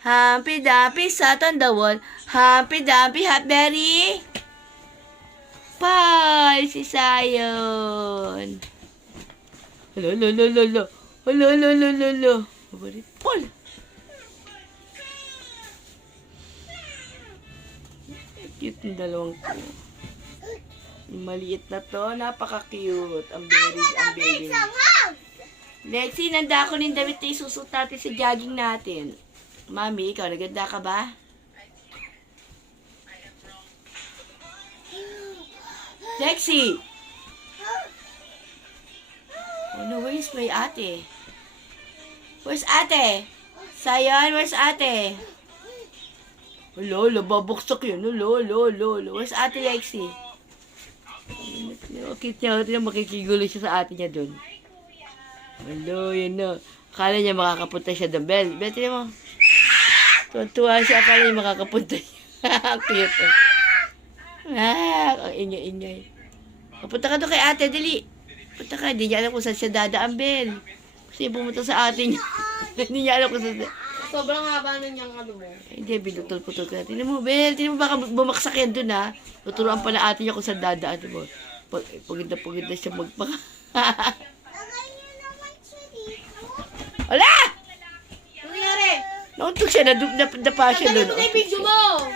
Humpy Dumpy sat on the wall. Humpy Dumpy hotberry. Paul, si Sayon. Hala, hala, hala, hala. Hala, hala, hala, hala. Paul. Cute ng dalawang ko. Maliit na to. Napaka-cute. Ang baby. Lexi, nanda ako ng damit na isusot natin sa jogging natin. Mami, ikaw, naganda ka ba? Lexi! Oh no, where is my ate? Where's ate? Sayon, where's ate? Lolo, babuksak yun. Lolo. Where's ate Lexi? Okay, niya, makikigulo siya sa ate niya dun. Hello, yun na. Akala niya makakapunta siya doon. Bel, tinan mo. Tuwa siya. Akala niya makakapunta siya. Cute. Ang ingay-ingay. Punta ka doon kay ate, dali. Punta ka. Hindi niya alam kung saan siya dadaan, Bel. Kasi pumunta sa ate niya. Hindi niya alam kung saan. Sobrang haba na niyang ano mo. Hindi, binutol-putol ka. Tinan mo, Bel. Tinan mo baka bumaksak yan doon, ha. Tuturuan pa na ate niya kung saan dadaan. Tinan mo. Pagod na siya magpaka. Wala! Ano nangyari? Nauntog siya, nadapa siya doon. Tanggalin mo na yung video mo!